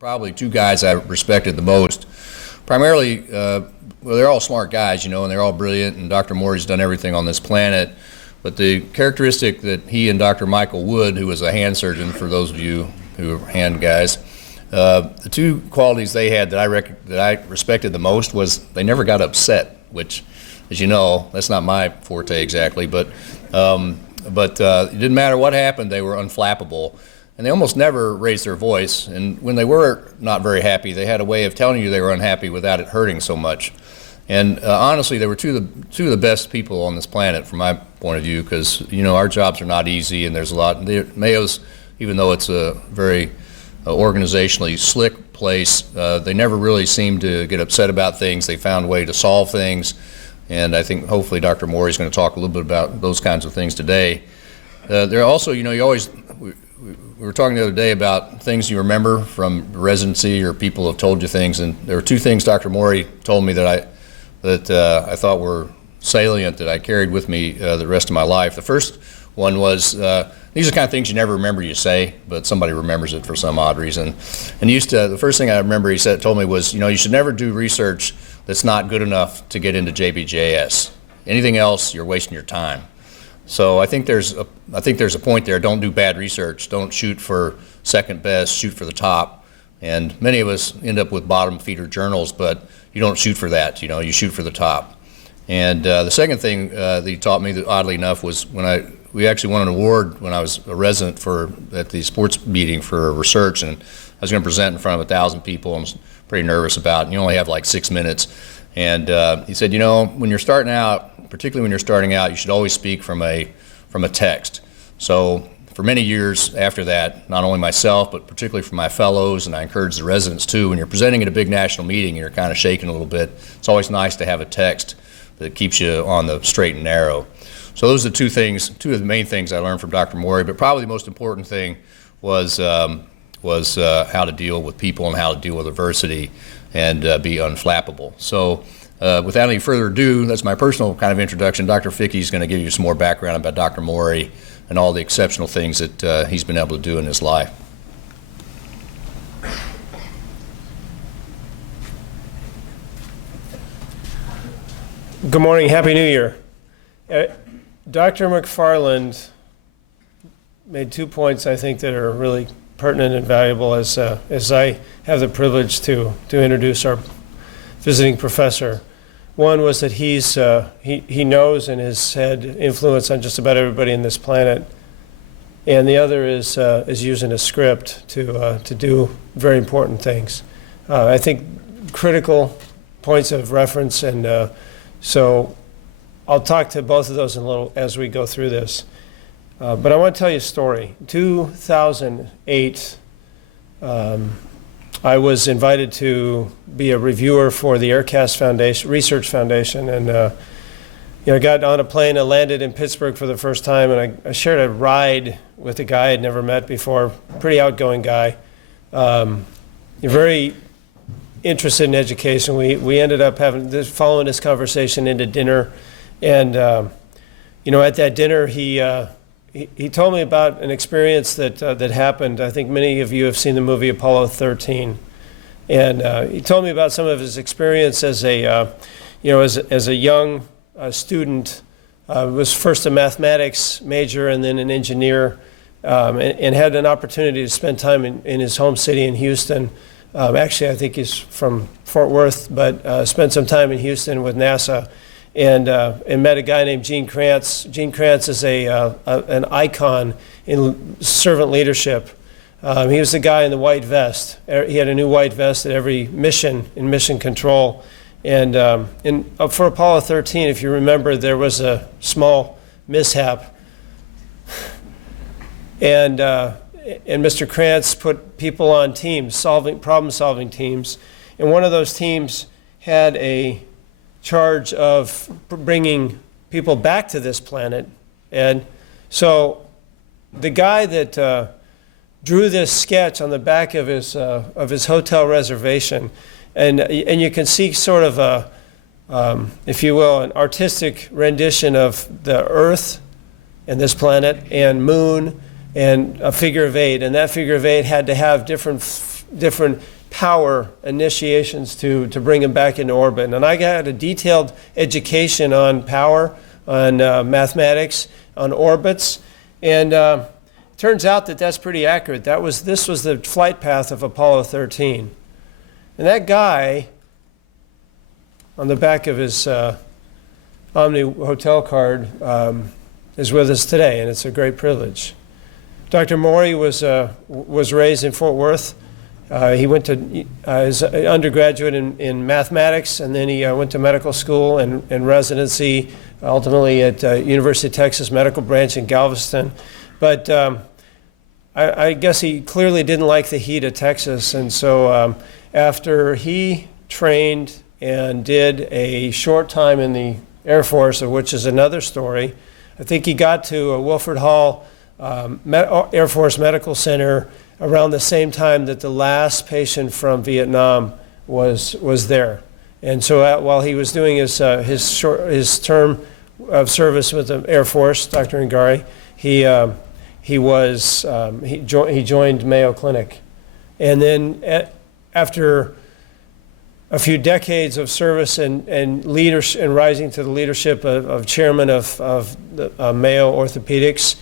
probably two guys I respected the most. Primarily, well, they're all smart guys, you know, and they're all brilliant, and Dr. Morrey's done everything on this planet. But the characteristic that he and Dr. Michael Wood, who was a hand surgeon, for those of you who are hand guys, the two qualities they had that I respected the most was they never got upset, which, as you know, that's not my forte exactly, but it didn't matter what happened, they were unflappable. And they almost never raised their voice, and when they were not very happy, they had a way of telling you they were unhappy without it hurting so much. And honestly, they were two of the best people on this planet from my point of view, because, you know, our jobs are not easy, and there's a lot. Mayo's, even though it's a very organizationally slick place, they never really seemed to get upset about things. They found a way to solve things, and I think hopefully Dr. Morrey is going to talk a little bit about those kinds of things today. There also, you know, we were talking the other day about things you remember from residency, or people have told you things, and there were two things Dr. Morrey told me that I thought were salient, that I carried with me the rest of my life. The first one was, these are the kind of things you never remember you say, but somebody remembers it for some odd reason. And the first thing I remember he told me was, you know, you should never do research that's not good enough to get into JBJS. Anything else, you're wasting your time. So I think there's a point there. Don't do bad research. Don't shoot for second best. Shoot for the top. And many of us end up with bottom feeder journals, but you don't shoot for that. You know, you shoot for the top. And the second thing that he taught me, that oddly enough, was when we actually won an award when I was a resident at the sports meeting for research, and I was going to present in front of 1,000 people. I was pretty nervous about it. And you only have like 6 minutes. And he said, you know, when you're starting out, particularly when you're starting out, you should always speak from a text. So for many years after that, not only myself, but particularly for my fellows, and I encourage the residents too, when you're presenting at a big national meeting and you're kind of shaking a little bit, it's always nice to have a text that keeps you on the straight and narrow. So those are the two of the main things I learned from Dr. Morrey, but probably the most important thing was how to deal with people and how to deal with adversity and be unflappable. So without any further ado, that's my personal kind of introduction. Dr. Fickey is going to give you some more background about Dr. Morrey and all the exceptional things that he's been able to do in his life. Good morning, Happy New Year. Dr. McFarland made 2 points I think that are really pertinent and valuable as I have the privilege to introduce our visiting professor. One was that he knows and has had influence on just about everybody in this planet, and the other is using a script to do very important things. I think critical points of reference, and so I'll talk to both of those in a little as we go through this. But I want to tell you a story. 2008. I was invited to be a reviewer for the Aircast Foundation, Research Foundation, and I got on a plane. I landed in Pittsburgh for the first time, and I shared a ride with a guy I'd never met before, pretty outgoing guy, very interested in education. We ended up following this conversation into dinner, and at that dinner he told me about an experience that happened. I think many of you have seen the movie Apollo 13, and he told me about some of his experience as a young student. Was first a mathematics major and then an engineer, and had an opportunity to spend time in his home city in Houston. Actually, I think he's from Fort Worth, but spent some time in Houston with NASA. And met a guy named Gene Kranz. Gene Kranz is an icon in servant leadership. He was the guy in the white vest. He had a new white vest at every mission in mission control. And for Apollo 13, if you remember, there was a small mishap. And Mr. Kranz put people on teams, problem-solving teams. And one of those teams had a charge of bringing people back to this planet. And so the guy that drew this sketch on the back of his hotel reservation, and you can see sort of a, if you will, an artistic rendition of the Earth and this planet and moon and a figure of eight. And that figure of eight had to have different different power initiations to bring him back into orbit. And I got a detailed education on power, on mathematics, on orbits, and turns out that that's pretty accurate. This was the flight path of Apollo 13. And that guy, on the back of his Omni hotel card, is with us today, and it's a great privilege. Dr. Morrey was raised in Fort Worth. He went to his undergraduate in mathematics, and then he went to medical school and residency, ultimately at University of Texas Medical Branch in Galveston. But I guess he clearly didn't like the heat of Texas, and so after he trained and did a short time in the Air Force, which is another story, I think he got to Wilford Hall Air Force Medical Center around the same time that the last patient from Vietnam was there. And so while he was doing his term of service with the Air Force, Dr. Ngari, he joined Mayo Clinic. And then after a few decades of service and leadership and rising to the leadership of chairman of the Mayo Orthopedics,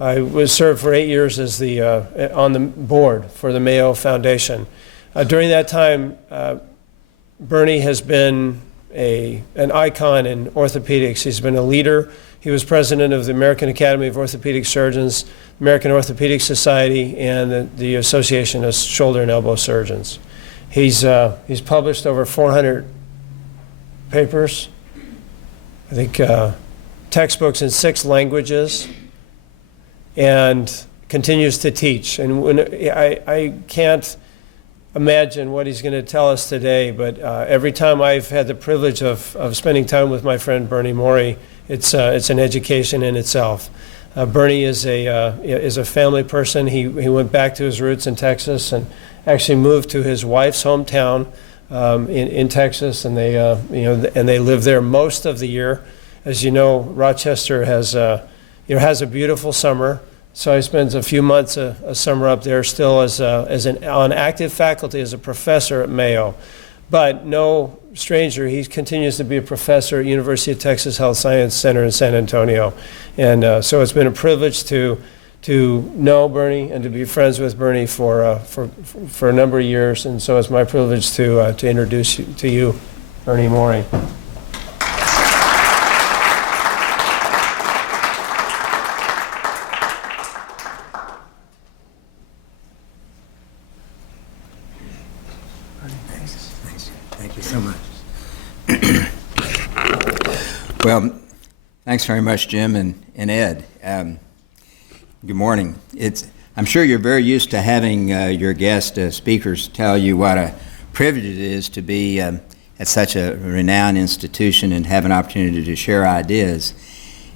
I was served for 8 years as on the board for the Mayo Foundation. During that time, Bernie has been an icon in orthopedics. He's been a leader. He was president of the American Academy of Orthopedic Surgeons, American Orthopedic Society, and the Association of Shoulder and Elbow Surgeons. He's published over 400 papers, I think textbooks in 6 languages, and continues to teach. And I can't imagine what he's going to tell us today, but every time I've had the privilege of spending time with my friend Bernie Morrey, it's an education in itself. Bernie is a family person. He went back to his roots in Texas and actually moved to his wife's hometown in Texas, and they live there most of the year. As you know, Rochester has a beautiful summer. So he spends a few months a summer up there, still on active faculty as a professor at Mayo. But no stranger, he continues to be a professor at University of Texas Health Science Center in San Antonio. And so it's been a privilege to know Bernie and to be friends with Bernie for a number of years. And so it's my privilege to introduce you to you, Bernie Morrey. Thank you so much. Well, thanks very much, Jim and Ed. Good morning. I'm sure you're very used to having your guest speakers tell you what a privilege it is to be at such a renowned institution and have an opportunity to share ideas.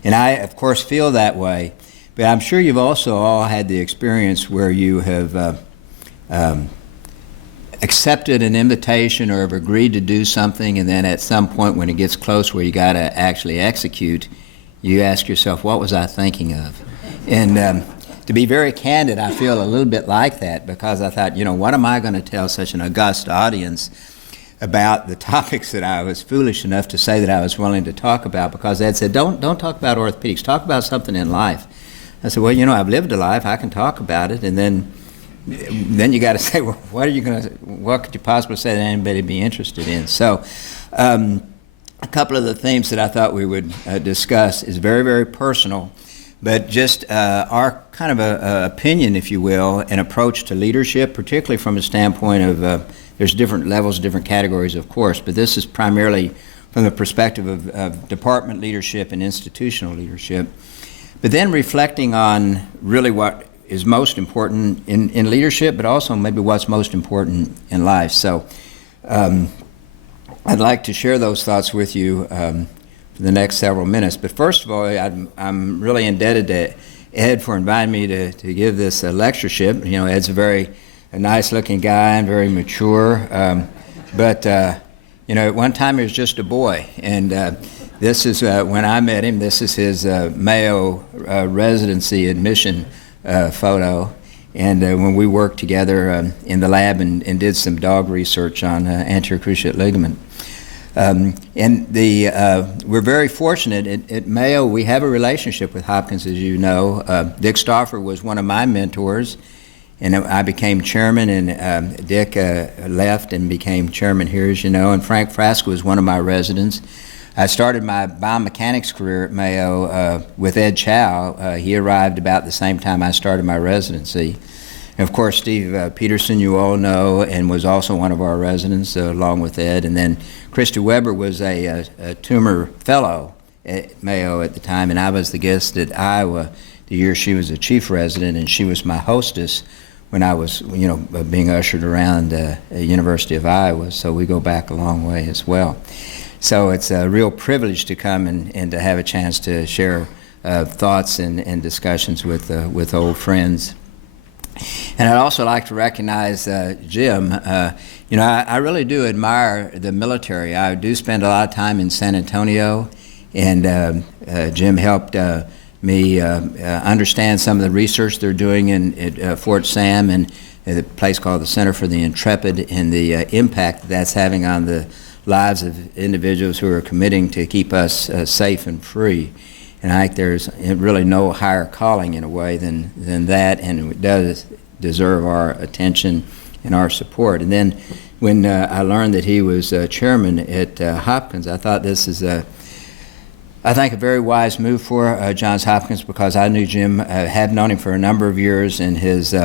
And I, of course, feel that way. But I'm sure you've also all had the experience where you have accepted an invitation or have agreed to do something, and then at some point when it gets close where you got to actually execute, you ask yourself, what was I thinking of? And to be very candid, I feel a little bit like that, because I thought, what am I going to tell such an august audience about the topics that I was foolish enough to say that I was willing to talk about? Because Ed said, don't talk about orthopedics, talk about something in life. I said, well, I've lived a life, I can talk about it, and then you got to say, well, what could you possibly say that anybody would be interested in? So a couple of the themes that I thought we would discuss is very, very personal, but just our kind of opinion, if you will, an approach to leadership, particularly from a standpoint of, there's different levels, different categories, of course, but this is primarily from the perspective of department leadership and institutional leadership. But then reflecting on really what is most important in leadership, but also maybe what's most important in life. So I'd like to share those thoughts with you for the next several minutes. But first of all, I'm really indebted to Ed for inviting me to give this lectureship. Ed's a nice-looking guy and very mature, but at one time he was just a boy, and this is when I met him. This is his Mayo residency admission photo, and when we worked together in the lab and did some dog research on anterior cruciate ligament. We're very fortunate at Mayo. We have a relationship with Hopkins, as you know. Dick Stauffer was one of my mentors, and I became chairman, and Dick left and became chairman here, as you know, and Frank Frasca was one of my residents. I started my biomechanics career at Mayo with Ed Chow. He arrived about the same time I started my residency. And of course, Steve Peterson, you all know, and was also one of our residents, along with Ed. And then Christy Weber was a tumor fellow at Mayo at the time, and I was the guest at Iowa the year she was a chief resident, and she was my hostess when I was, being ushered around the University of Iowa. So we go back a long way as well. So it's a real privilege to come and to have a chance to share thoughts and discussions with old friends. And I'd also like to recognize Jim. I really do admire the military. I do spend a lot of time in San Antonio, and Jim helped me understand some of the research they're doing at Fort Sam and a place called the Center for the Intrepid, and the impact that's having on the lives of individuals who are committing to keep us safe and free. And I think there's really no higher calling in a way than that, and it does deserve our attention and our support. And then when I learned that he was chairman at Hopkins, I thought this is a very wise move for Johns Hopkins, because I knew Jim, had known him for a number of years, and his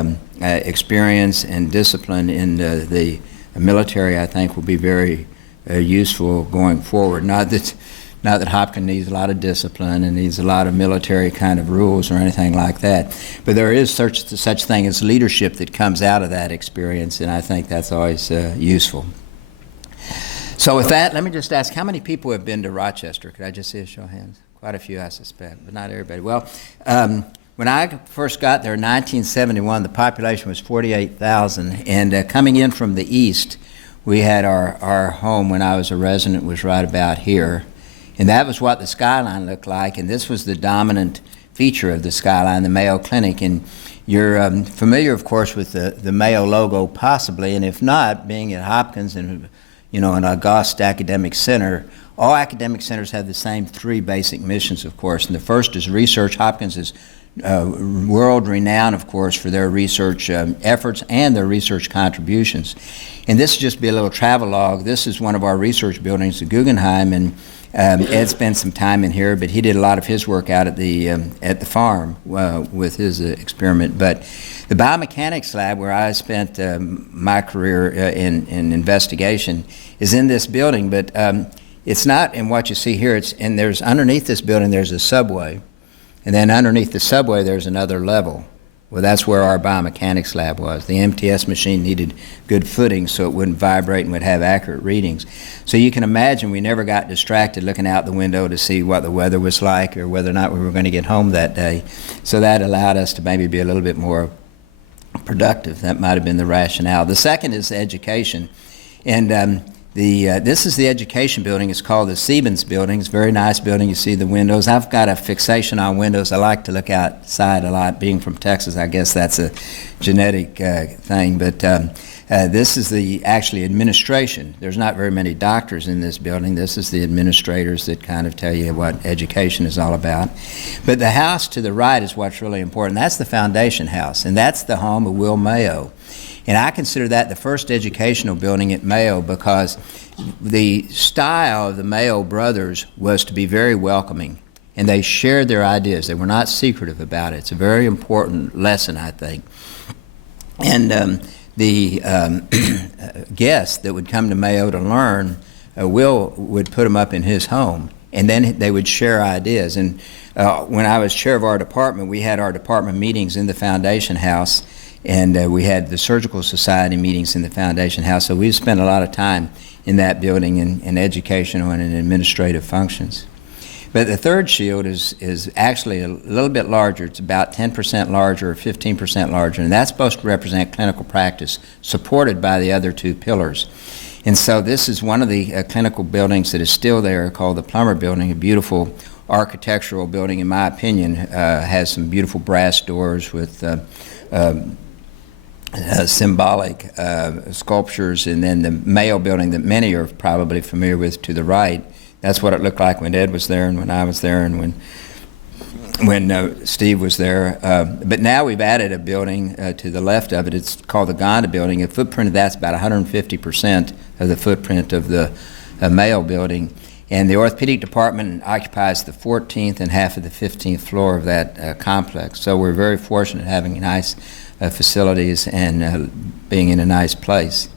experience and discipline in the military, I think, will be very useful going forward. Not that Hopkins needs a lot of discipline and needs a lot of military kind of rules or anything like that, but there is such thing as leadership that comes out of that experience, and I think that's always useful. So with that, let me just ask, how many people have been to Rochester? Could I just see a show of hands? Quite a few, I suspect, but not everybody. Well, when I first got there in 1971, the population was 48,000, and coming in from the east, we had our home when I was a resident was right about here. And that was what the skyline looked like, and this was the dominant feature of the skyline, the Mayo Clinic. And you're familiar, of course, with the Mayo logo, possibly, and if not, being at Hopkins and an august academic center, all academic centers have the same three basic missions, of course. And the first is research. Hopkins is world-renowned, of course, for their research efforts and their research contributions. And this will just be a little travelogue. This is one of our research buildings, the Guggenheim, and Ed spent some time in here, but he did a lot of his work out at the farm with his experiment. But the biomechanics lab, where I spent my career in investigation, is in this building, but it's not in what you see here. There's underneath this building, there's a subway, and then underneath the subway, there's another level. Well, that's where our biomechanics lab was. The MTS machine needed good footing so it wouldn't vibrate and would have accurate readings. So you can imagine we never got distracted looking out the window to see what the weather was like or whether or not we were going to get home that day. So that allowed us to maybe be a little bit more productive. That might have been the rationale. The second is education. And this is the education building. It's called the Siebens building. It's a very nice building. You see the windows. I've got a fixation on windows. I like to look outside a lot. Being from Texas, I guess that's a genetic thing. But this is the actually administration. There's not very many doctors in this building. This is the administrators that kind of tell you what education is all about. But the house to the right is what's really important. That's the foundation house, and that's the home of Will Mayo. And I consider that the first educational building at Mayo because the style of the Mayo brothers was to be very welcoming, and they shared their ideas. They were not secretive about it. It's a very important lesson, I think. And the guests that would come to Mayo to learn, Will would put them up in his home, and then they would share ideas. And when I was chair of our department, we had our department meetings in the foundation house, and we had the Surgical Society meetings in the foundation house. So we spent a lot of time in that building in educational and in administrative functions. But the third shield is actually a little bit larger. It's about 10% larger or 15% larger, and that's supposed to represent clinical practice supported by the other two pillars. And so this is one of the clinical buildings that is still there, called the Plummer Building, a beautiful architectural building, in my opinion. Has some beautiful brass doors with symbolic sculptures, and then the Mayo building that many are probably familiar with to the right. That's what it looked like when Ed was there and when I was there and when Steve was there. But now we've added a building to the left of it. It's called the Gonda building. The footprint of that's about 150% of the footprint of the Mayo building. And the orthopedic department occupies the 14th and half of the 15th floor of that complex. So we're very fortunate having nice facilities and being in a nice place.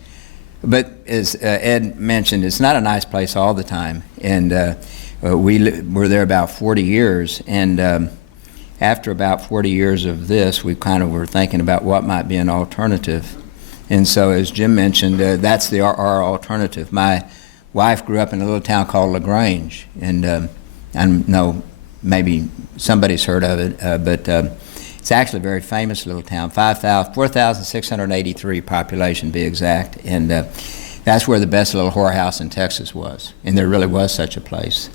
But as Ed mentioned, it's not a nice place all the time. And we were there about 40 years. And after about 40 years of this, we kind of were thinking about what might be an alternative. And so as Jim mentioned, that's our alternative. My wife grew up in a little town called LaGrange, and I know maybe somebody's heard of it, but it's actually a very famous little town, 4,683 population to be exact, and that's where the best little whorehouse in Texas was, and there really was such a place,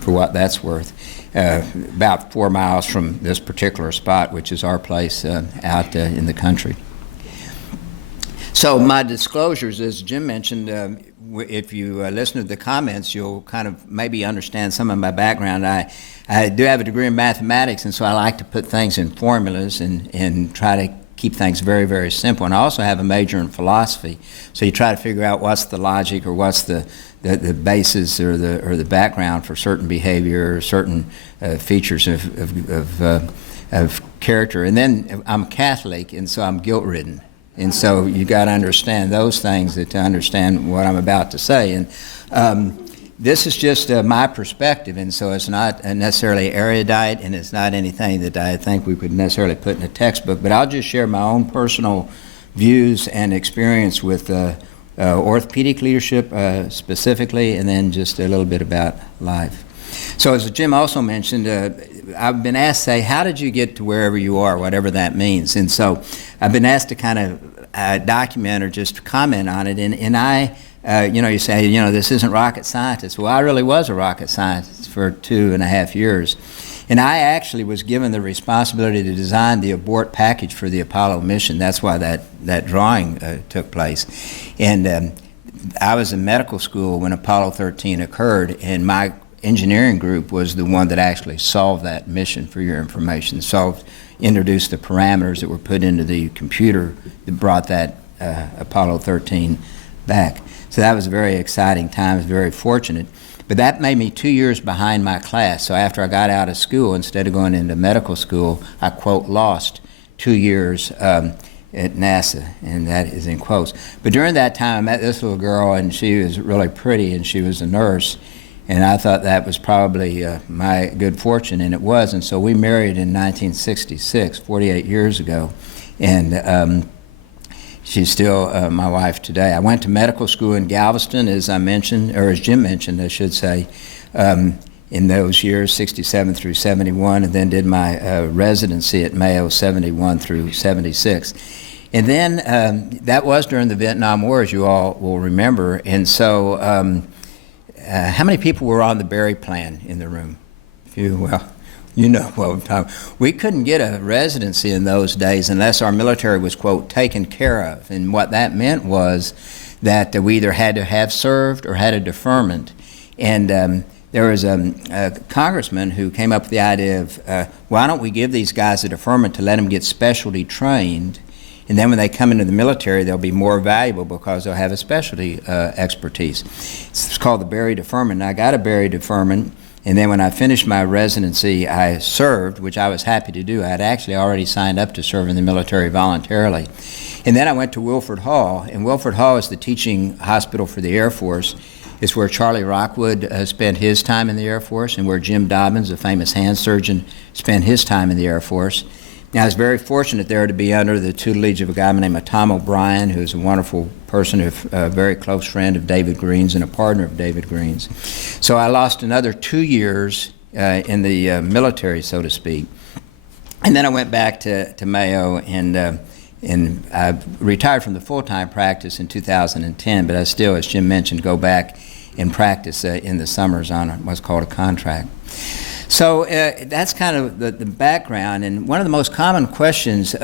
for what that's worth, about 4 miles from this particular spot, which is our place out in the country. So my disclosures, as Jim mentioned, if you listen to the comments, you'll kind of maybe understand some of my background. I do have a degree in mathematics, and so I like to put things in formulas and try to keep things very, very simple. And I also have a major in philosophy, so you try to figure out what's the logic or what's the basis or the background for certain behavior or certain features of character. And then I'm Catholic, and so I'm guilt-ridden. And so you got to understand those things to understand what I'm about to say. And this is just my perspective, and so it's not necessarily erudite, and it's not anything that I think we could necessarily put in a textbook, but I'll just share my own personal views and experience with orthopedic leadership specifically, and then just a little bit about life. So as Jim also mentioned, I've been asked to say, how did you get to wherever you are, whatever that means? And so I've been asked to kind of document or just comment on it. And I, you say, this isn't rocket scientist. Well, I really was a rocket scientist for 2.5 years. And I actually was given the responsibility to design the abort package for the Apollo mission. That's why that drawing took place. And I was in medical school when Apollo 13 occurred, and my engineering group was the one that actually solved that mission, for your information, introduced the parameters that were put into the computer that brought that Apollo 13 back. So that was a very exciting time. I was very fortunate. But that made me 2 years behind my class. So after I got out of school, instead of going into medical school, I, quote, lost 2 years at NASA, and that is in quotes. But during that time, I met this little girl, and she was really pretty, and she was a nurse. And I thought that was probably my good fortune, and it was. And so we married in 1966, 48 years ago. And she's still my wife today. I went to medical school in Galveston, as I mentioned, or as Jim mentioned, I should say, in those years, 67 through 71, and then did my residency at Mayo, 71 through 76. And then that was during the Vietnam War, as you all will remember. And so how many people were on the Berry plan in the room? Well, you know what I'm talking about. We couldn't get a residency in those days unless our military was, quote, taken care of. And what that meant was that we either had to have served or had a deferment. And there was a congressman who came up with the idea of, why don't we give these guys a deferment to let them get specialty trained, and then when they come into the military, they'll be more valuable because they'll have a specialty expertise. It's called the Berry deferment. And I got a Berry deferment, and then when I finished my residency, I served, which I was happy to do. I had actually already signed up to serve in the military voluntarily. And then I went to Wilford Hall, and Wilford Hall is the teaching hospital for the Air Force. It's where Charlie Rockwood spent his time in the Air Force, and where Jim Dobbins, a famous hand surgeon, spent his time in the Air Force. Now, I was very fortunate there to be under the tutelage of a guy named Tom O'Brien, who's a wonderful person, a very close friend of David Green's and a partner of David Green's. So I lost another 2 years in the military, so to speak. And then I went back to Mayo, and I retired from the full-time practice in 2010, but I still, as Jim mentioned, go back and practice in the summers on what's called a contract. So that's kind of the background, and one of the most common questions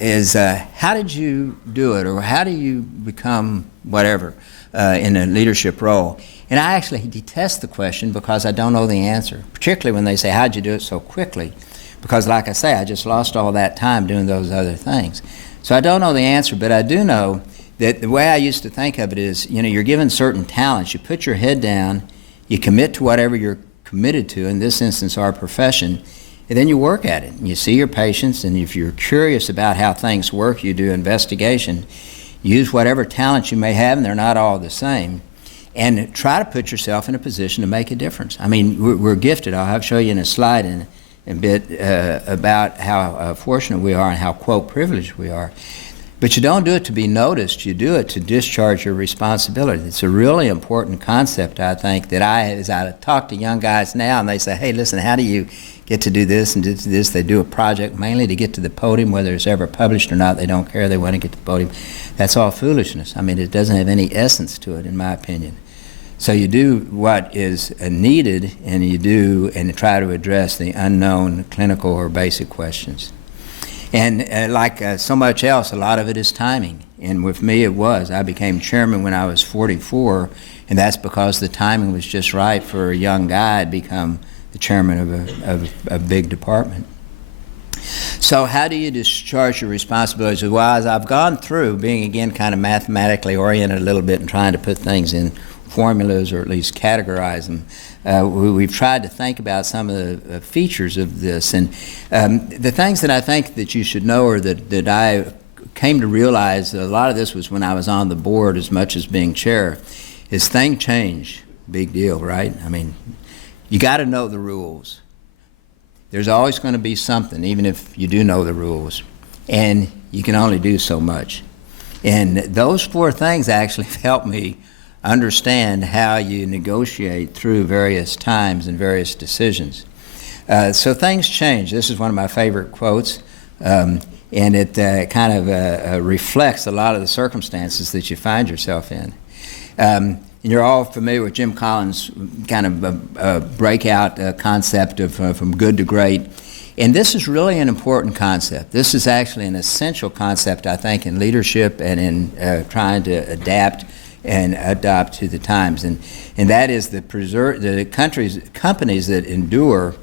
is how did you do it, or how do you become whatever in a leadership role? And I actually detest the question because I don't know the answer, particularly when they say, how'd you do it so quickly? Because like I say, I just lost all that time doing those other things. So I don't know the answer, but I do know that the way I used to think of it is, you're given certain talents. You put your head down, you commit to whatever you're committed to, in this instance our profession, and then you work at it. And you see your patients, and if you're curious about how things work, you do investigation. Use whatever talents you may have, and they're not all the same, and try to put yourself in a position to make a difference. I mean, we're gifted. I'll show you in a slide in a bit about how fortunate we are and how, quote, privileged we are. But you don't do it to be noticed. You do it to discharge your responsibility. It's a really important concept, I think, that as I talk to young guys now, and they say, hey, listen, how do you get to do this and do this? They do a project mainly to get to the podium, whether it's ever published or not. They don't care. They want to get to the podium. That's all foolishness. I mean, it doesn't have any essence to it, in my opinion. So you do what is needed, and you do and try to address the unknown clinical or basic questions. And like so much else, a lot of it is timing. And with me it was. I became chairman when I was 44, and that's because the timing was just right for a young guy to become the chairman of a big department. So how do you discharge your responsibilities? Well, as I've gone through, being again kind of mathematically oriented a little bit and trying to put things in formulas or at least categorize them, we've tried to think about some of the features of this. And the things that I think that you should know, or that I came to realize that a lot of this was when I was on the board as much as being chair, is things change. Big deal, right? I mean, you got to know the rules. There's always going to be something, even if you do know the rules. And you can only do so much. And those four things actually helped me understand how you negotiate through various times and various decisions. So things change. This is one of my favorite quotes, and it kind of reflects a lot of the circumstances that you find yourself in. And you're all familiar with Jim Collins' kind of breakout concept of from good to great. And this is really an important concept. This is actually an essential concept, I think, in leadership and in trying to adapt and adopt to the times. And that is the companies that endure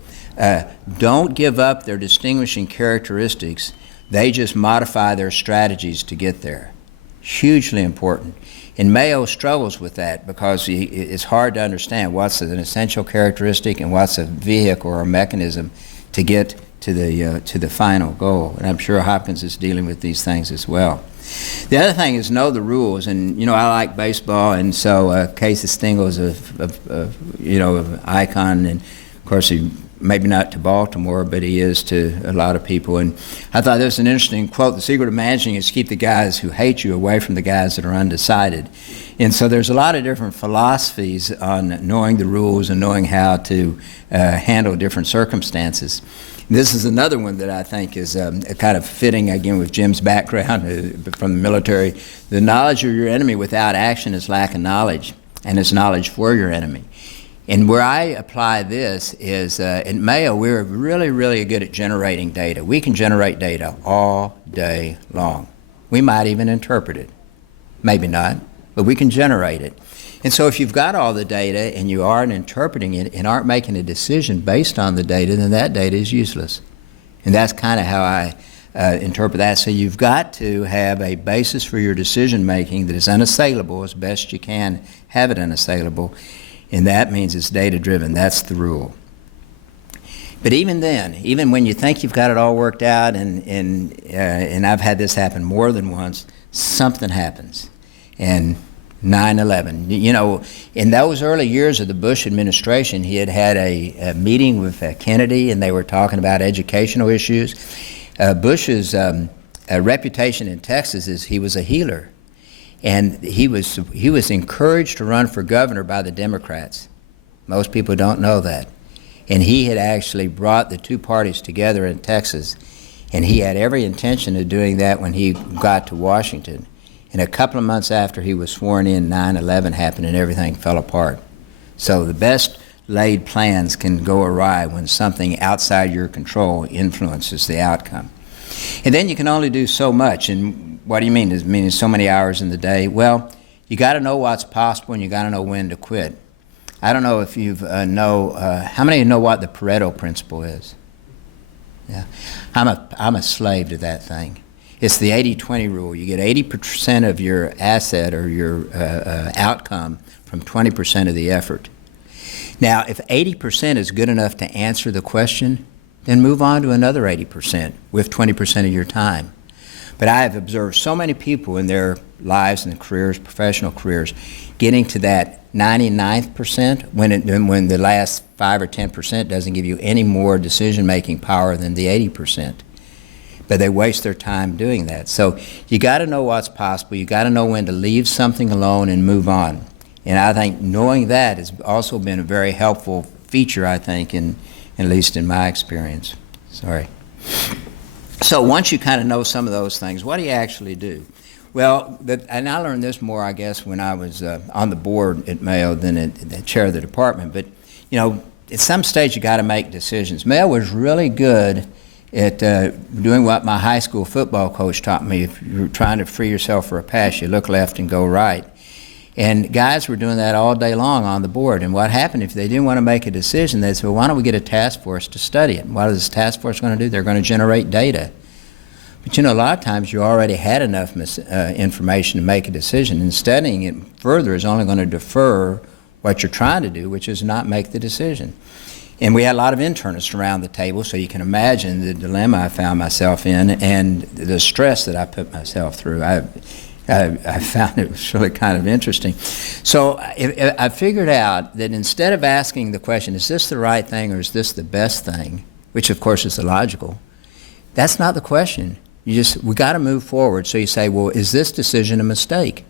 don't give up their distinguishing characteristics. They just modify their strategies to get there. Hugely important. And Mayo struggles with that because it's hard to understand what's an essential characteristic and what's a vehicle or a mechanism to get to the final goal. And I'm sure Hopkins is dealing with these things as well. The other thing is know the rules, and I like baseball, and so Casey Stengel is an icon, and of course he maybe not to Baltimore, but he is to a lot of people. And I thought there was an interesting quote: the secret of managing is to keep the guys who hate you away from the guys that are undecided. And so there's a lot of different philosophies on knowing the rules and knowing how to handle different circumstances. This is another one that I think is kind of fitting, again, with Jim's background from the military. The knowledge of your enemy without action is lack of knowledge, and it's knowledge for your enemy. And where I apply this is, in Mayo, we're really, really good at generating data. We can generate data all day long. We might even interpret it. Maybe not, but we can generate it. And so if you've got all the data and you aren't interpreting it and aren't making a decision based on the data, then that data is useless. And that's kind of how I interpret that. So you've got to have a basis for your decision making that is unassailable as best you can have it unassailable. And that means it's data driven. That's the rule. But even then, even when you think you've got it all worked out, and I've had this happen more than once, something happens. And 9/11. In those early years of the Bush administration, he had a meeting with Kennedy, and they were talking about educational issues. Bush's reputation in Texas is he was a healer, and he was encouraged to run for governor by the Democrats. Most people don't know that. And he had actually brought the two parties together in Texas, and he had every intention of doing that when he got to Washington. And a couple of months after he was sworn in, 9/11 happened and everything fell apart. So the best laid plans can go awry when something outside your control influences the outcome. And then you can only do so much. And what do you mean? Does it mean so many hours in the day? Well, you got to know what's possible, and you got to know when to quit. I don't know if you've how many of you know what the Pareto principle is? Yeah, I'm a slave to that thing. It's the 80-20 rule. You get 80% of your asset or your outcome from 20% of the effort. Now, if 80% is good enough to answer the question, then move on to another 80% with 20% of your time. But I have observed so many people in their lives and careers, professional careers, getting to that 99th percent when the last 5 or 10% doesn't give you any more decision-making power than the 80%. But they waste their time doing that. So you got to know what's possible. You got to know when to leave something alone and move on. And I think knowing that has also been a very helpful feature, I think, at least in my experience. Sorry. So once you kind of know some of those things, what do you actually do? Well, and I learned this more, I guess, when I was on the board at Mayo than at the chair of the department. But, you know, at some stage you got to make decisions. Mayo was really good at doing what my high school football coach taught me. If you're trying to free yourself for a pass, you look left and go right. And guys were doing that all day long on the board. And what happened, if they didn't want to make a decision, they'd say, well, why don't we get a task force to study it? And what is this task force going to do? They're going to generate data. But, you know, a lot of times you already had enough information to make a decision. And studying it further is only going to defer what you're trying to do, which is not make the decision. And we had a lot of internists around the table, so you can imagine the dilemma I found myself in and the stress that I put myself through. I found it was really kind of interesting. So I figured out that instead of asking the question, is this the right thing or is this the best thing, which of course is illogical, that's not the question. We got to move forward. So you say, well, is this decision a mistake?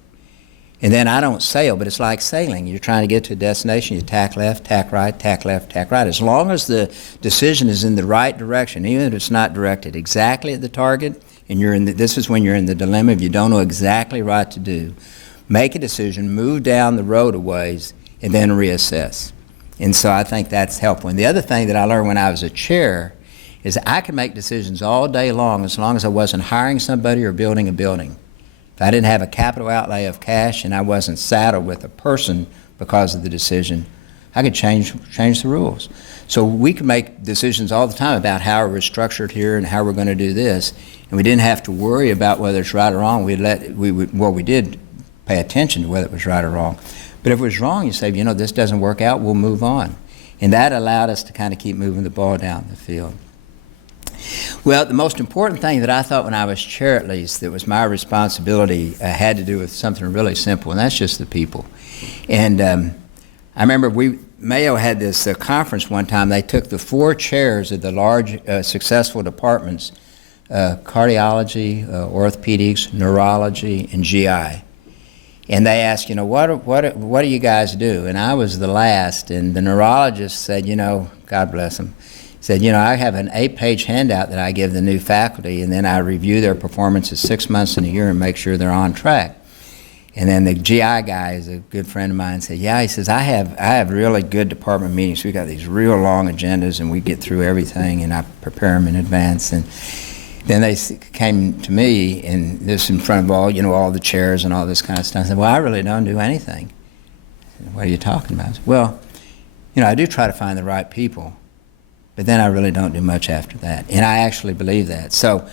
And then I don't sail, but it's like sailing. You're trying to get to a destination, you tack left, tack right, tack left, tack right. As long as the decision is in the right direction, even if it's not directed exactly at the target, and this is when you're in the dilemma, if you don't know exactly what to do, make a decision, move down the road a ways, and then reassess. And so I think that's helpful. And the other thing that I learned when I was a chair is I could make decisions all day long as I wasn't hiring somebody or building a building. If I didn't have a capital outlay of cash and I wasn't saddled with a person because of the decision, I could change the rules. So we could make decisions all the time about how we're structured here and how we're going to do this, and we didn't have to worry about whether it's right or wrong. We did pay attention to whether it was right or wrong. But if it was wrong, you say, you know, this doesn't work out, we'll move on. And that allowed us to kind of keep moving the ball down the field. Well, the most important thing that I thought when I was chair, at least, that was my responsibility had to do with something really simple, and that's just the people. And I remember Mayo had this conference one time. They took the 4 chairs of the large successful departments, cardiology, orthopedics, neurology, and GI. And they asked, you know, what do you guys do? And I was the last, and the neurologist said, you know, God bless him, said, you know, I have an 8-page handout that I give the new faculty, and then I review their performances 6 months in a year and make sure they're on track. And then the GI guy is a good friend of mine, said, yeah, he says, I have really good department meetings. We got these real long agendas, and we get through everything, and I prepare them in advance. And then they came to me, and this in front of all the chairs and all this kind of stuff. I said, well, I really don't do anything. I said, what are you talking about? I said, well, you know, I do try to find the right people, but then I really don't do much after that. And I actually believe that. So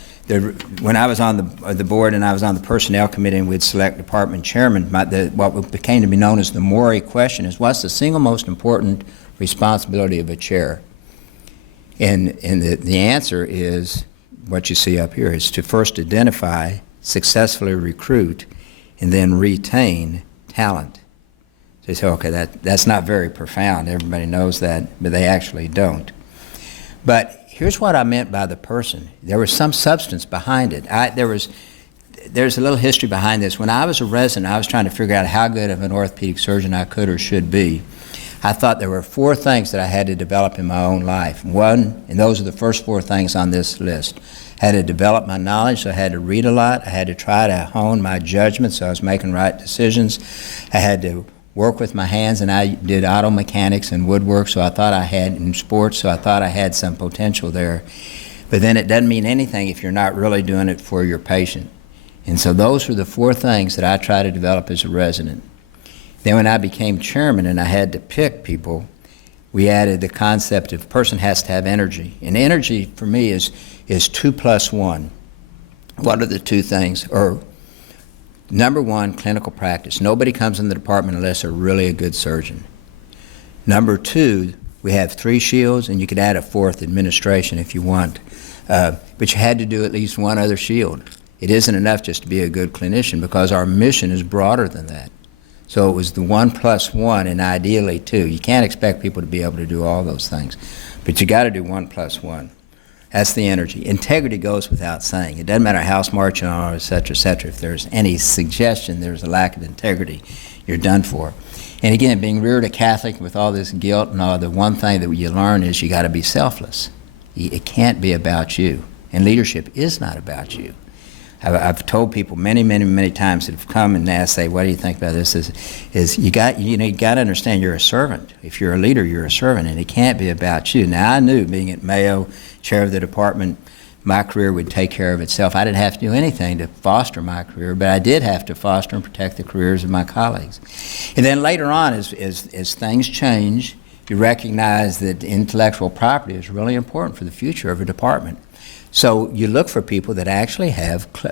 when I was on the board and I was on the personnel committee and we'd select department chairman, what became to be known as the Morrey question is, what's the single most important responsibility of a chair? And the answer is what you see up here, is to first identify, successfully recruit, and then retain talent. So you say, okay, that's not very profound. Everybody knows that, but they actually don't. But here's what I meant by the person. There was some substance behind it. There's a little history behind this. When I was a resident, I was trying to figure out how good of an orthopedic surgeon I could or should be. I thought there were 4 things that I had to develop in my own life. One, and those are the first 4 things on this list. I had to develop my knowledge, so I had to read a lot. I had to try to hone my judgment, so I was making right decisions. I had to work with my hands, and I did auto mechanics and woodwork, so I thought I had, in sports, so I thought I had some potential there. But then it doesn't mean anything if you're not really doing it for your patient. And so those were the 4 things that I try to develop as a resident. Then when I became chairman and I had to pick people, we added the concept of a person has to have energy. And energy for me is 2 plus 1. What are the 2 things? Or number 1, clinical practice. Nobody comes in the department unless they're really a good surgeon. Number 2, we have 3 shields, and you could add a 4th, administration, if you want. But you had to do at least 1 other shield. It isn't enough just to be a good clinician because our mission is broader than that. So it was the 1 plus 1 and ideally 2. You can't expect people to be able to do all those things, but you got to do 1 plus 1. That's the energy. Integrity goes without saying. It doesn't matter how smart you are, et cetera, et cetera. If there's any suggestion there's a lack of integrity, you're done for. And again, being reared a Catholic with all this guilt and all, the one thing that you learn is you got to be selfless. It can't be about you. And leadership is not about you. I've told people many times that have come and asked, say, what do you think about this? Is you got to understand you're a servant. If you're a leader, you're a servant, and it can't be about you. Now, I knew being at Mayo, chair of the department, my career would take care of itself. I didn't have to do anything to foster my career, but I did have to foster and protect the careers of my colleagues. And then later on, as things change, you recognize that intellectual property is really important for the future of a department. So you look for people that actually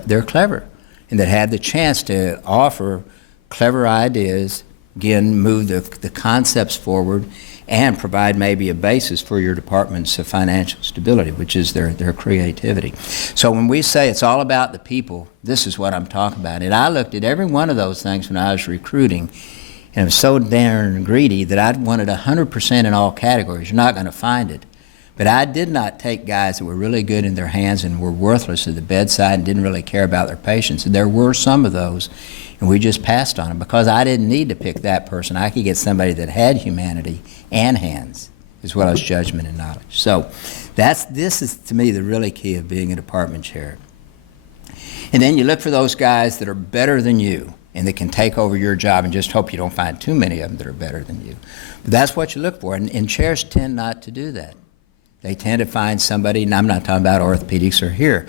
they're clever and that have the chance to offer clever ideas, again, move the concepts forward and provide maybe a basis for your department's financial stability, which is their creativity. So when we say it's all about the people, this is what I'm talking about. And I looked at every one of those things when I was recruiting, and I was so darn greedy that I wanted 100% in all categories. You're not going to find it. But I did not take guys that were really good in their hands and were worthless at the bedside and didn't really care about their patients. And there were some of those, and we just passed on them because I didn't need to pick that person. I could get somebody that had humanity and hands, as well as judgment and knowledge. So this is, to me, the really key of being a department chair. And then you look for those guys that are better than you and that can take over your job, and just hope you don't find too many of them that are better than you. But that's what you look for, and chairs tend not to do that. They tend to find somebody, and I'm not talking about orthopedics or here,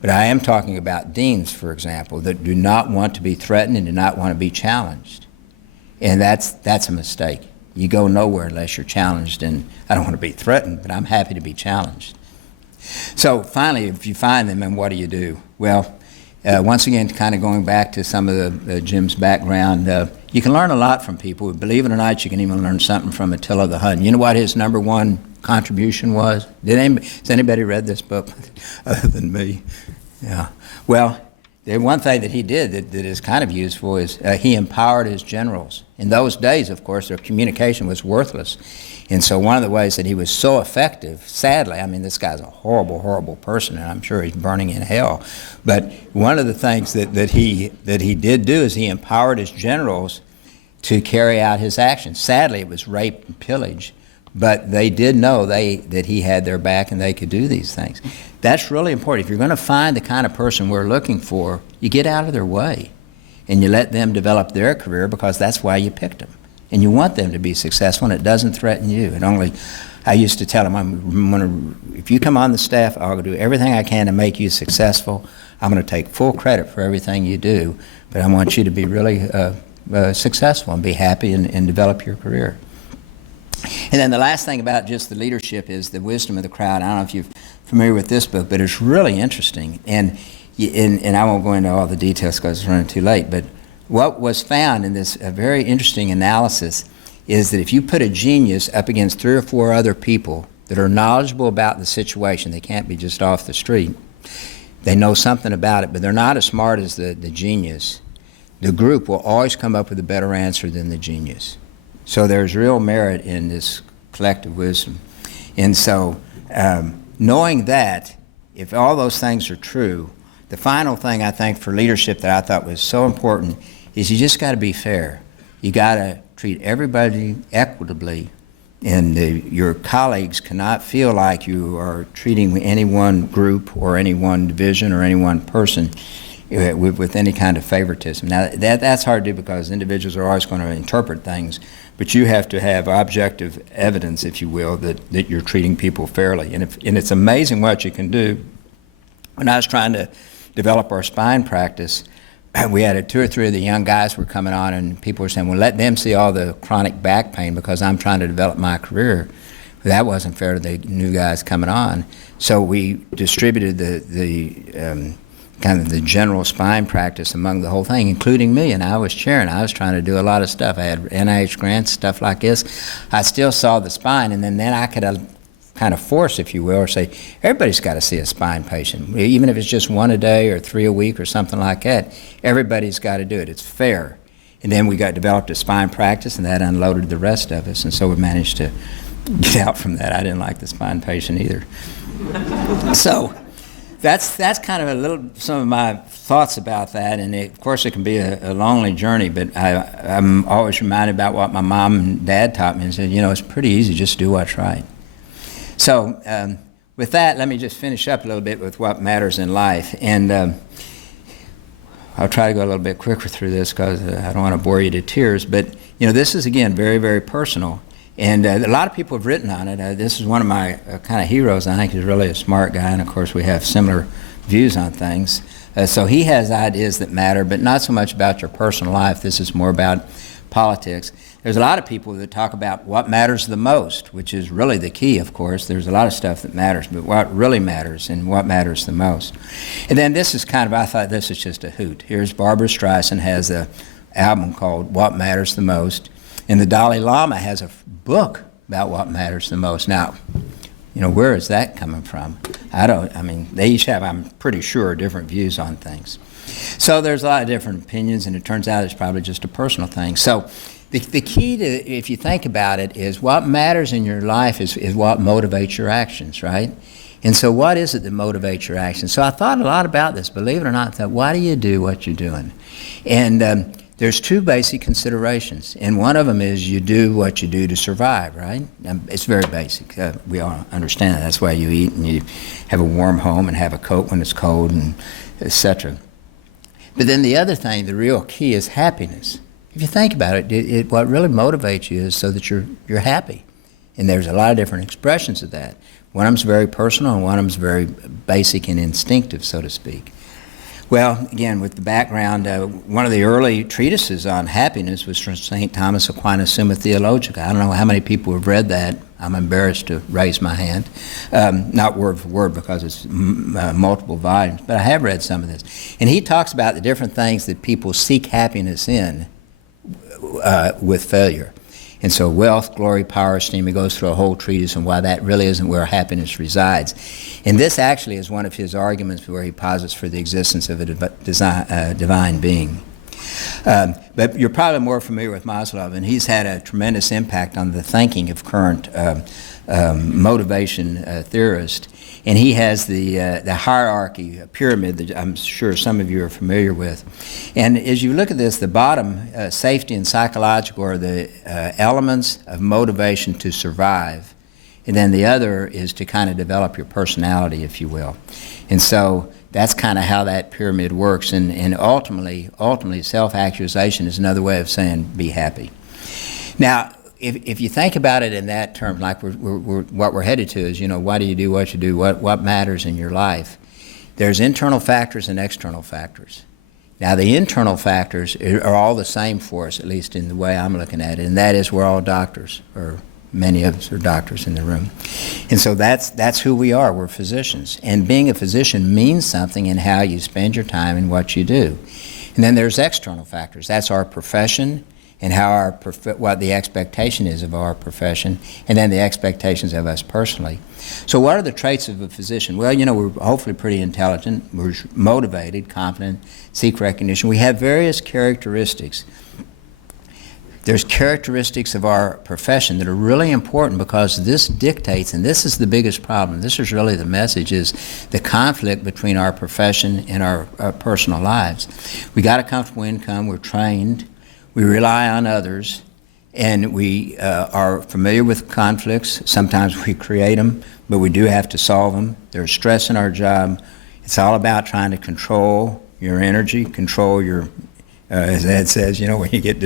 but I am talking about deans, for example, that do not want to be threatened and do not want to be challenged. And that's a mistake. You go nowhere unless you're challenged, and I don't want to be threatened, but I'm happy to be challenged. So finally, if you find them, and what do? Well, once again, kind of going back to some of Jim's background, you can learn a lot from people. Believe it or not, you can even learn something from Attila the Hun. You know what his number 1 contribution was? Has anybody read this book other than me? Yeah. Well, the one thing that he did that is kind of useful is he empowered his generals. In those days, of course, their communication was worthless. And so one of the ways that he was so effective, sadly, I mean, this guy's a horrible person, and I'm sure he's burning in hell. But one of the things that he did do is he empowered his generals to carry out his actions. Sadly, it was rape and pillage. But they did know that he had their back and they could do these things. That's really important. If you're going to find the kind of person we're looking for, you get out of their way and you let them develop their career because that's why you picked them. And you want them to be successful, and it doesn't threaten you. I used to tell them, if you come on the staff, I'll do everything I can to make you successful. I'm going to take full credit for everything you do, but I want you to be really successful and be happy and develop your career. And then the last thing about just the leadership is the wisdom of the crowd. I don't know if you're familiar with this book, but it's really interesting. And I won't go into all the details because it's running too late, but what was found in this very interesting analysis is that if you put a genius up against 3 or 4 other people that are knowledgeable about the situation, they can't be just off the street, they know something about it, but they're not as smart as the genius, the group will always come up with a better answer than the genius. So there's real merit in this collective wisdom. And so knowing that, if all those things are true, the final thing I think for leadership that I thought was so important is you just got to be fair. You got to treat everybody equitably, and your colleagues cannot feel like you are treating any one group or any one division or any one person with any kind of favoritism. Now, that's hard to do because individuals are always going to interpret things, but you have to have objective evidence, if you will, that you're treating people fairly. And it's amazing what you can do. When I was trying to develop our spine practice, we had 2 or 3 of the young guys were coming on, and people were saying, well, let them see all the chronic back pain because I'm trying to develop my career. That wasn't fair to the new guys coming on. So we distributed the kind of the general spine practice among the whole thing, including me, and I was chairing. I was trying to do a lot of stuff. I had NIH grants, stuff like this. I still saw the spine, and then I could kind of force, if you will, or say, everybody's got to see a spine patient. Even if it's just 1 a day or 3 a week or something like that, everybody's got to do it. It's fair. And then we developed a spine practice, and that unloaded the rest of us, and so we managed to get out from that. I didn't like the spine patient either. So that's kind of some of my thoughts about that, and of course it can be a lonely journey, but I'm always reminded about what my mom and dad taught me and said, it's pretty easy, just do what's right. So with that, let me just finish up a little bit with what matters in life. And I'll try to go a little bit quicker through this because I don't want to bore you to tears. But, this is, again, very, very personal. And a lot of people have written on it. This is one of my kind of heroes. I think he's really a smart guy. And, of course, we have similar views on things. So he has ideas that matter, but not so much about your personal life. This is more about politics. There's a lot of people that talk about what matters the most, which is really the key, of course. There's a lot of stuff that matters, but what really matters and what matters the most. And then this is I thought this is just a hoot. Here's Barbara Streisand has an album called What Matters the Most, and the Dalai Lama has a book about what matters the most. Now, where is that coming from? They each have, I'm pretty sure, different views on things. So there's a lot of different opinions, and it turns out it's probably just a personal thing. So the key to, if you think about it, is what matters in your life is what motivates your actions, right? And so what is it that motivates your actions? So I thought a lot about this, believe it or not. I thought, why do you do what you're doing? And there's 2 basic considerations, and one of them is you do what you do to survive, right? It's very basic. We all understand that. That's why you eat and you have a warm home and have a coat when it's cold, and etc. But then the other thing, the real key, is happiness. If you think about it, what really motivates you is so that you're happy. And there's a lot of different expressions of that. One of them's very personal, and one of them's very basic and instinctive, so to speak. Well, again, with the background, one of the early treatises on happiness was from St. Thomas Aquinas, Summa Theologica. I don't know how many people have read that. I'm embarrassed to raise my hand. Not word for word because it's multiple volumes, but I have read some of this. And he talks about the different things that people seek happiness in with failure. And so wealth, glory, power, esteem, he goes through a whole treatise on why that really isn't where happiness resides. And this actually is one of his arguments where he posits for the existence of a divine being. But you're probably more familiar with Maslow, and he's had a tremendous impact on the thinking of current motivation theorists. And he has the hierarchy, a pyramid that I'm sure some of you are familiar with. And as you look at this, the bottom, safety and psychological, are the elements of motivation to survive. And then the other is to kind of develop your personality, if you will. And so that's kind of how that pyramid works. And ultimately, self-actualization is another way of saying be happy. Now, if you think about it in that term, like what we're headed to is, why do you do what you do? What matters in your life? There's internal factors and external factors. Now, the internal factors are all the same for us, at least in the way I'm looking at it, and that is we're all doctors, or many of us are doctors in the room. And so that's who we are. We're physicians. And being a physician means something in how you spend your time and what you do. And then there's external factors. That's our profession, and how what the expectation is of our profession, and then the expectations of us personally. So what are the traits of a physician? Well, we're hopefully pretty intelligent, we're motivated, confident, seek recognition. We have various characteristics. There's characteristics of our profession that are really important because this dictates, and this is the biggest problem, this is really the message, is the conflict between our profession and our personal lives. We got a comfortable income, we're trained, we rely on others, and we are familiar with conflicts. Sometimes we create them, but we do have to solve them. There's stress in our job. It's all about trying to control your energy, control your, as Ed says, when you get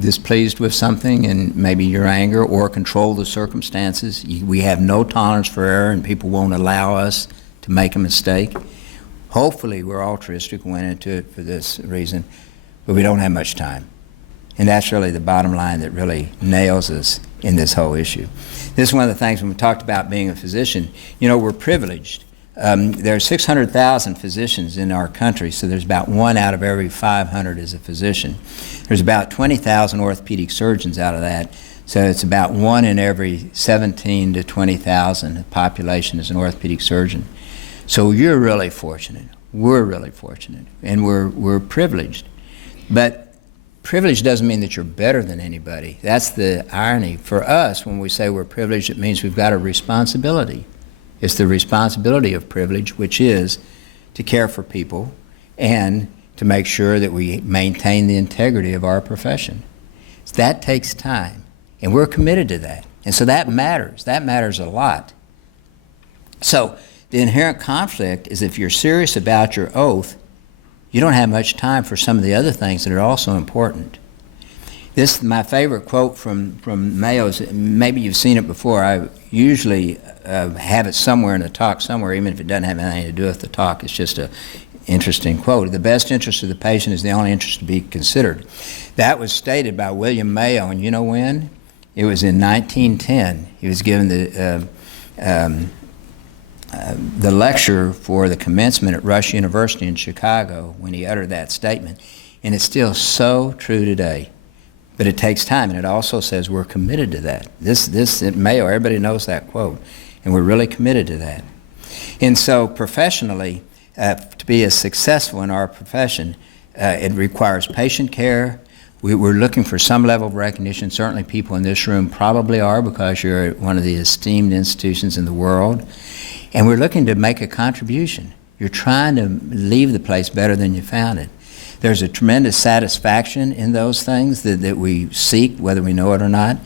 displeased with something and maybe your anger, or control the circumstances. We have no tolerance for error, and people won't allow us to make a mistake. Hopefully we're altruistic and went into it for this reason, but we don't have much time. And that's really the bottom line that really nails us in this whole issue. This is one of the things when we talked about being a physician, we're privileged. There are 600,000 physicians in our country, so there's about 1 out of every 500 is a physician. There's about 20,000 orthopedic surgeons out of that, so it's about 1 in every 17 to 20,000 the population is an orthopedic surgeon. So you're really fortunate. We're really fortunate, and we're privileged. But privilege doesn't mean that you're better than anybody. That's the irony. For us, when we say we're privileged, it means we've got a responsibility. It's the responsibility of privilege, which is to care for people and to make sure that we maintain the integrity of our profession. That takes time, and we're committed to that. And so that matters. That matters a lot. So the inherent conflict is if you're serious about your oath, you don't have much time for some of the other things that are also important. This is my favorite quote from Mayo's. Maybe you've seen it before. I usually have it somewhere in the talk somewhere, even if it doesn't have anything to do with the talk. It's just an interesting quote. The best interest of the patient is the only interest to be considered. That was stated by William Mayo, and you know when? It was in 1910. He was given the lecture for the commencement at Rush University in Chicago when he uttered that statement. And it's still so true today. But it takes time, and it also says we're committed to that. This at Mayo, everybody knows that quote, and we're really committed to that. And so professionally, to be as successful in our profession, it requires patient care. We're looking for some level of recognition. Certainly people in this room probably are, because you're at one of the esteemed institutions in the world. And we're looking to make a contribution. You're trying to leave the place better than you found it. There's a tremendous satisfaction in those things that we seek, whether we know it or not.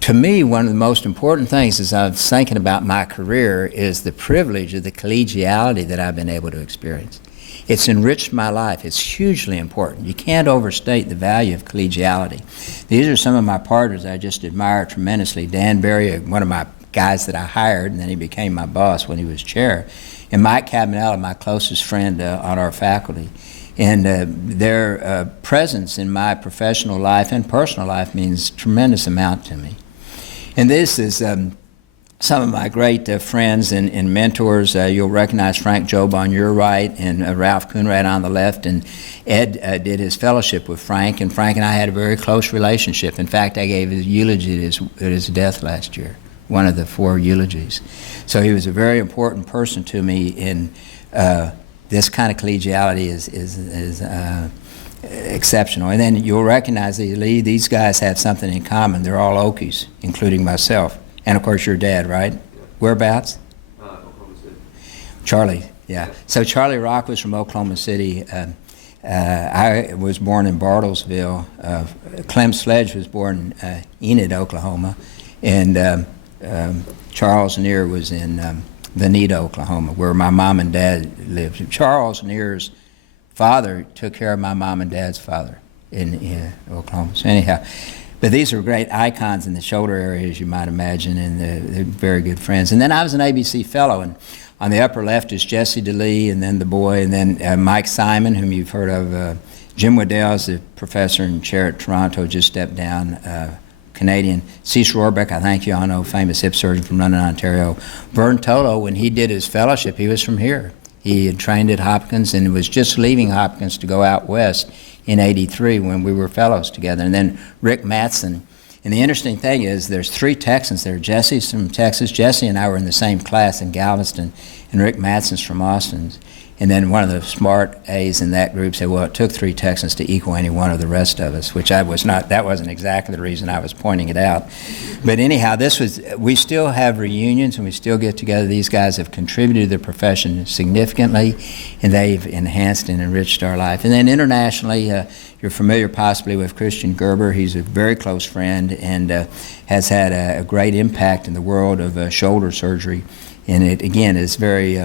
To me, one of the most important things as I was thinking about my career is the privilege of the collegiality that I've been able to experience. It's enriched my life. It's hugely important. You can't overstate the value of collegiality. These are some of my partners I just admire tremendously. Dan Berry, one of my guys that I hired, and then he became my boss when he was chair, and Mike Cabanella, my closest friend on our faculty. And their presence in my professional life and personal life means a tremendous amount to me. And this is some of my great friends and mentors. You'll recognize Frank Job on your right and Ralph Coonrad on the left. And Ed did his fellowship with Frank, and Frank and I had a very close relationship. In fact, I gave his eulogy at his death last year, one of the 4 eulogies. So he was a very important person to me in this kind of collegiality is exceptional. And then you'll recognize these guys have something in common. They're all Okies, including myself. And of course your dad, right? Whereabouts? Oklahoma City. Charlie, yeah. So Charlie Rock was from Oklahoma City. I was born in Bartlesville. Clem Sledge was born in Enid, Oklahoma. And Charles Neer was in Veneta, Oklahoma, where my mom and dad lived. Charles Neer's father took care of my mom and dad's father in Oklahoma. So anyhow, but these are great icons in the shoulder area, as you might imagine, and they're very good friends. And then I was an ABC fellow, and on the upper left is Jesse DeLee, and then the boy, and then Mike Simon, whom you've heard of. Jim Waddell is the professor and chair at Toronto, just stepped down. Canadian. Cease Rohrbeck, I think you all know, famous hip surgeon from London, Ontario. Vern Toto, when he did his fellowship, he was from here. He had trained at Hopkins and was just leaving Hopkins to go out west in '83 when we were fellows together. And then Rick Mattson. And the interesting thing is there's 3 Texans there. Jesse's from Texas. Jesse and I were in the same class in Galveston, and Rick Mattson's from Austin. And then one of the smart A's in that group said, well, it took 3 Texans to equal any one of the rest of us, which that wasn't exactly the reason I was pointing it out. But anyhow, we still have reunions and we still get together. These guys have contributed to the profession significantly, and they've enhanced and enriched our life. And then internationally, you're familiar possibly with Christian Gerber. He's a very close friend and has had a great impact in the world of shoulder surgery. And it, again, is very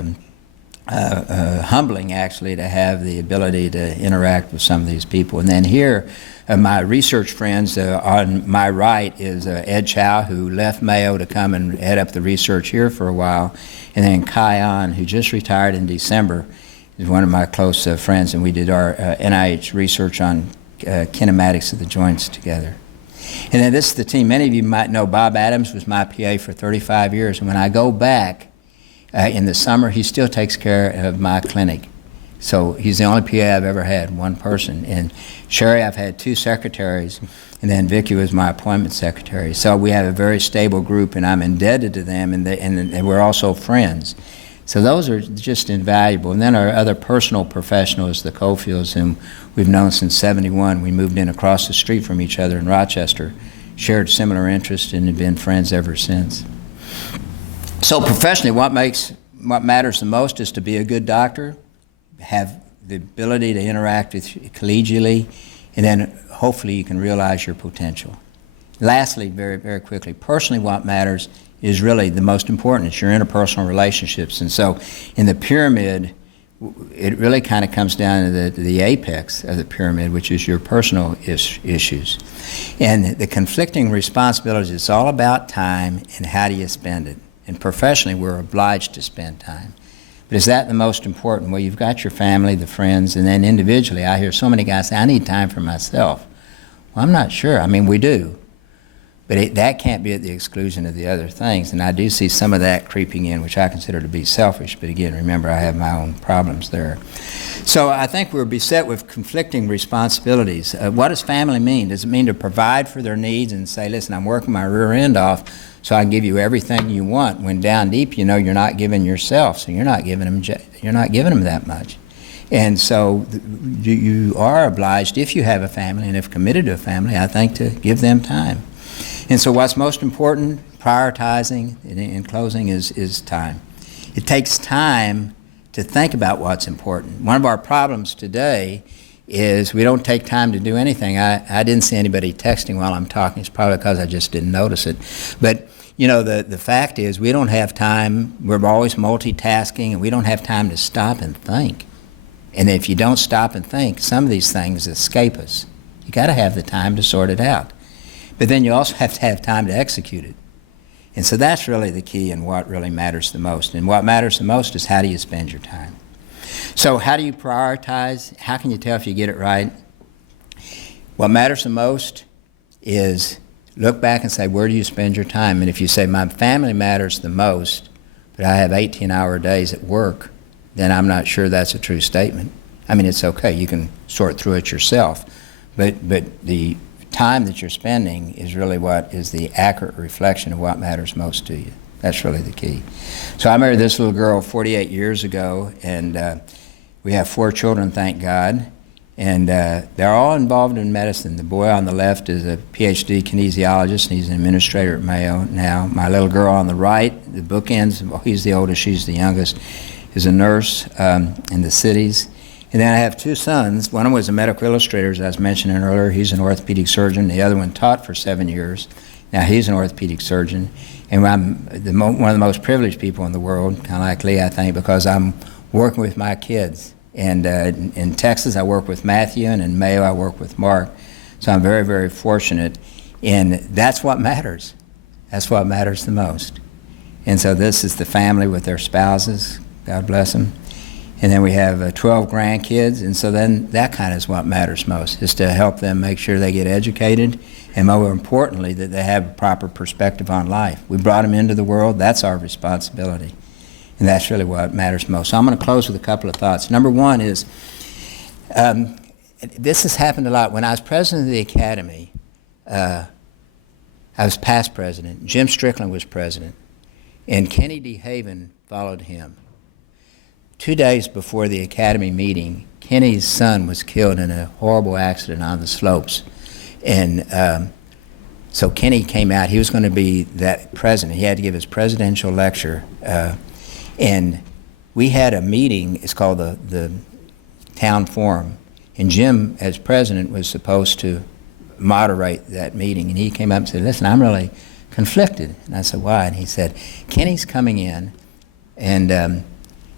humbling, actually, to have the ability to interact with some of these people. And then here, my research friends, on my right is Ed Chow, who left Mayo to come and head up the research here for a while, and then Kai An, who just retired in December, is one of my close friends, and we did our NIH research on kinematics of the joints together. And then this is the team. Many of you might know Bob Adams was my PA for 35 years, and when I go back in the summer, he still takes care of my clinic. So he's the only PA I've ever had, one person. And Sherry, I've had 2 secretaries, and then Vicki was my appointment secretary. So we have a very stable group, and I'm indebted to them, and we're also friends. So those are just invaluable. And then our other personal professionals, the Cofields, whom we've known since '71. We moved in across the street from each other in Rochester, shared similar interests, and have been friends ever since. So professionally, what matters the most is to be a good doctor, have the ability to interact with you collegially, and then hopefully you can realize your potential. Lastly, very, very quickly, personally what matters is really the most important. It's your interpersonal relationships. And so in the pyramid, it really kind of comes down to the apex of the pyramid, which is your personal issues. And the conflicting responsibilities, it's all about time and how do you spend it. And professionally, we're obliged to spend time. But is that the most important? Well, you've got your family, the friends, and then individually, I hear so many guys say, I need time for myself. Well, I'm not sure. I mean, we do. But that can't be at the exclusion of the other things. And I do see some of that creeping in, which I consider to be selfish. But again, remember, I have my own problems there. So I think we're beset with conflicting responsibilities. What does family mean? Does it mean to provide for their needs and say, listen, I'm working my rear end off so I can give you everything you want, when down deep you know you're not giving yourself, so you're not giving them that much. And so you are obliged, if you have a family and if committed to a family, I think, to give them time. And so what's most important, prioritizing, in closing, is time. It takes time to think about what's important. One of our problems today is we don't take time to do anything. I didn't see anybody texting while I'm talking. It's probably because I just didn't notice it. But you know, the fact is we don't have time. We're always multitasking, and we don't have time to stop and think. And if you don't stop and think, some of these things escape us. You got to have the time to sort it out. But then you also have to have time to execute it. And so that's really the key and what really matters the most. And what matters the most is how do you spend your time. So how do you prioritize? How can you tell if you get it right? What matters the most is look back and say, where do you spend your time? And if you say, my family matters the most, but I have 18-hour days at work, then I'm not sure that's a true statement. I mean, it's okay. You can sort through it yourself. But the time that you're spending is really what is the accurate reflection of what matters most to you. That's really the key. So I married this little girl 48 years ago, and we have 4 children, thank God. And they're all involved in medicine. The boy on the left is a PhD kinesiologist, and he's an administrator at Mayo now. My little girl on the right, the bookends, well, he's the oldest, she's the youngest, is a nurse in the cities. And then I have 2 sons. One was a medical illustrator, as I was mentioning earlier. He's an orthopedic surgeon. The other one taught for 7 years. Now he's an orthopedic surgeon. And I'm one of the most privileged people in the world, kind of like Lee, I think, because I'm working with my kids. And in Texas, I work with Matthew, and in Mayo, I work with Mark. So I'm very, very fortunate. And that's what matters. That's what matters the most. And so this is the family with their spouses. God bless them. And then we have 12 grandkids. And so then that kind of is what matters most, is to help them make sure they get educated, and more importantly, that they have a proper perspective on life. We brought them into the world. That's our responsibility. And that's really what matters most. So I'm going to close with a couple of thoughts. Number one is, this has happened a lot. When I was president of the Academy, I was past president. Jim Strickland was president. And Kenny D. Haven followed him. 2 days before the Academy meeting, Kenny's son was killed in a horrible accident on the slopes. And so Kenny came out. He was going to be that president. He had to give his presidential lecture. And we had a meeting, it's called the Town Forum, and Jim, as president, was supposed to moderate that meeting, and he came up and said, listen, I'm really conflicted. And I said, why? And he said, Kenny's coming in, and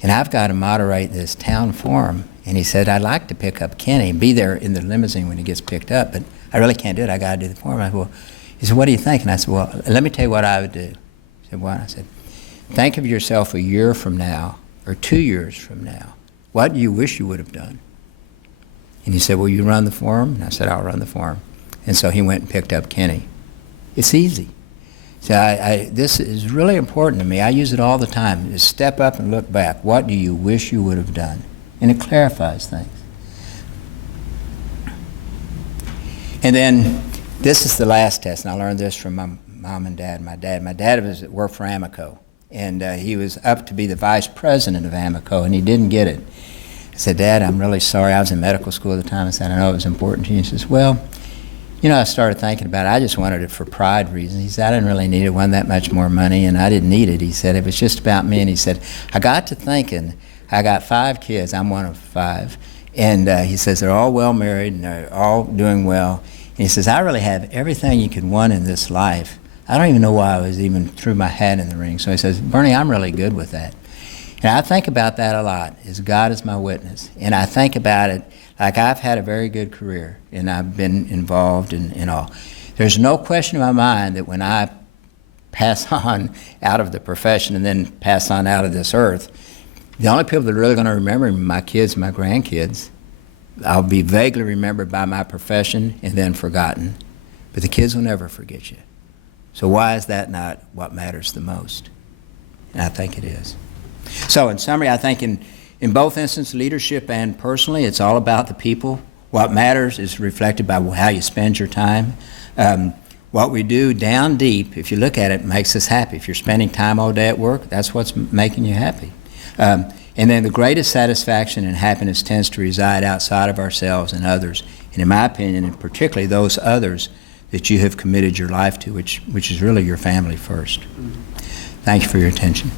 and I've got to moderate this town forum. And he said, I'd like to pick up Kenny and be there in the limousine when he gets picked up, but I really can't do it. I got to do the forum. I said, well, he said, what do you think? And I said, well, let me tell you what I would do. He said, what? I said, think of yourself a year from now or 2 years from now. What do you wish you would have done? And he said, will you run the forum? And I said, I'll run the forum. And so he went and picked up Kenny. It's easy. So this is really important to me. I use it all the time. Just step up and look back. What do you wish you would have done? And it clarifies things. And then this is the last test, and I learned this from my mom and dad. My dad was at work for Amico, and he was up to be the vice president of Amico, and he didn't get it. I said, Dad, I'm really sorry. I was in medical school at the time. I said, I know it was important to you. He says, well, you know, I started thinking about it. I just wanted it for pride reasons. He said, I didn't really need it. It wasn't that much more money, and I didn't need it. He said, it was just about me. And he said, I got to thinking, I got 5 kids. I'm one of 5. And he says, they're all well married, and they're all doing well. And he says, I really have everything you could want in this life. I don't even know why I was even threw my hat in the ring. So he says, Bernie, I'm really good with that. And I think about that a lot, is God is my witness. And I think about it like I've had a very good career, and I've been involved in all. There's no question in my mind that when I pass on out of the profession and then pass on out of this earth, the only people that are really going to remember me are my kids and my grandkids. I'll be vaguely remembered by my profession and then forgotten. But the kids will never forget you. So why is that not what matters the most? And I think it is. So in summary, I think in both instances, leadership and personally, it's all about the people. What matters is reflected by how you spend your time. What we do down deep, if you look at it, makes us happy. If you're spending time all day at work, that's what's making you happy. And then the greatest satisfaction and happiness tends to reside outside of ourselves and others. And in my opinion, and particularly those others that you have committed your life to, which is really your family first. Thank you for your attention.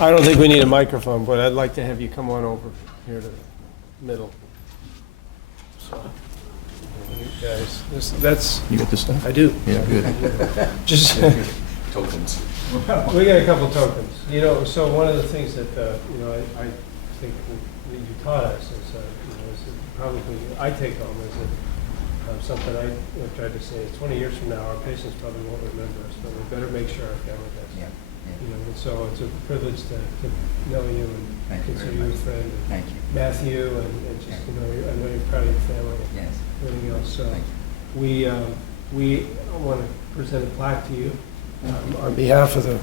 I don't think we need a microphone, but I'd like to have you come on over here to the middle. So, you guys, that's. You got this stuff? I do. Yeah, good. Just Tokens. we got a couple tokens. You know, so one of the things that you know I think that you taught us is you know is probably I take home is that something I tried to say. 20 years from now, our patients probably won't remember us, but we better make sure our family does. Yeah. You know, and so it's a privilege to know you and consider you a friend. And Thank you. Matthew, and just, you know, I know you're proud of your family and Yes. everything else. So Thank we want to present a plaque to you on behalf of the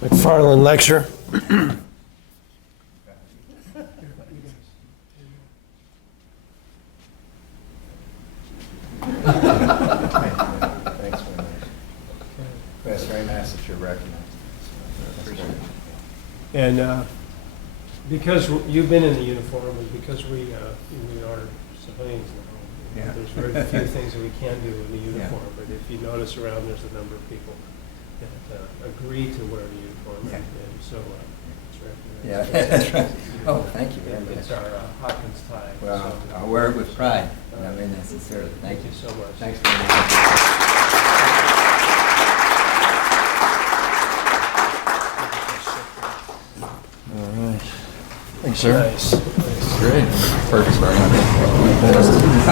McFarland Lecture. Thanks very much. That's very nice that you're recognized. Appreciate it. And because you've been in the uniform, and because we are civilians now, Yeah. there's very few things that we can do in the uniform. But if you notice around, there's a number of people that agree to wear the uniform. Yeah. And so it's recognized. Yeah, that's right. Oh, thank you very much. It's our Hopkins tie. Well, So, I'll wear it with pride. I mean that sincerely. Thank you. so much. Thanks very much. All right. Thanks, sir. Nice. Great. Perfect. Very nice.